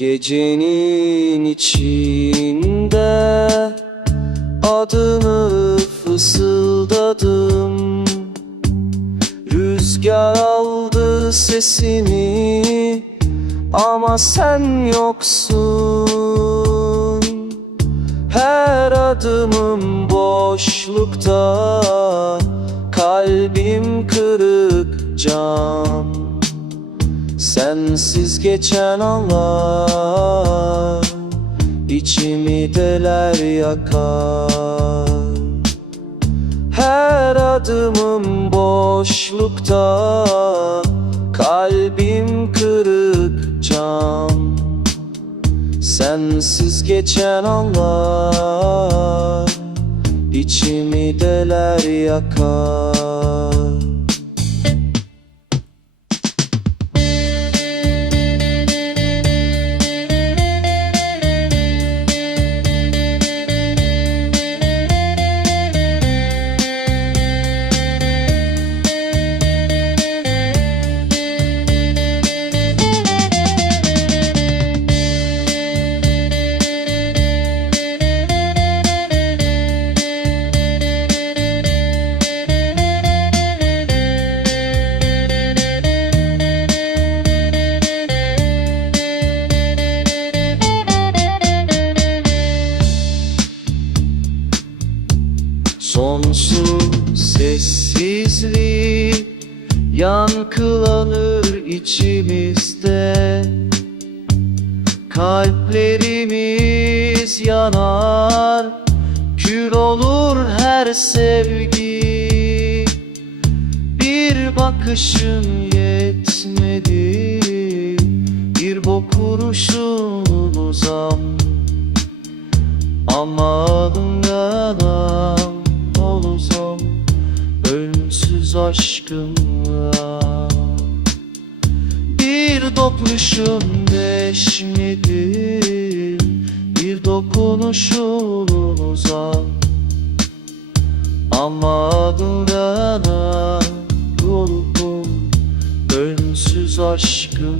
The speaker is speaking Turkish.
Gecenin içinde adını fısıldadım. Rüzgar aldı sesimi ama sen yoksun. Her adımım boşlukta Kalbim kırık cam Sensiz geçen anlar içimi deler yakar. Her adımım boşlukta Kalbim kırık cam. Sensiz geçen anlar içimi deler yakar Sonsuz sessizlik yankılanır içimizde. Kalplerimiz yanar Kül olur her sevgi. Bir bakışın yetmedi Bir dokunuşun uzam. Ama adından olsam Ölümsüz aşkımla Bir dokunuşun deşmedim. Bir dokunuşun uzak. Ama adından olurum Ölümsüz aşkımla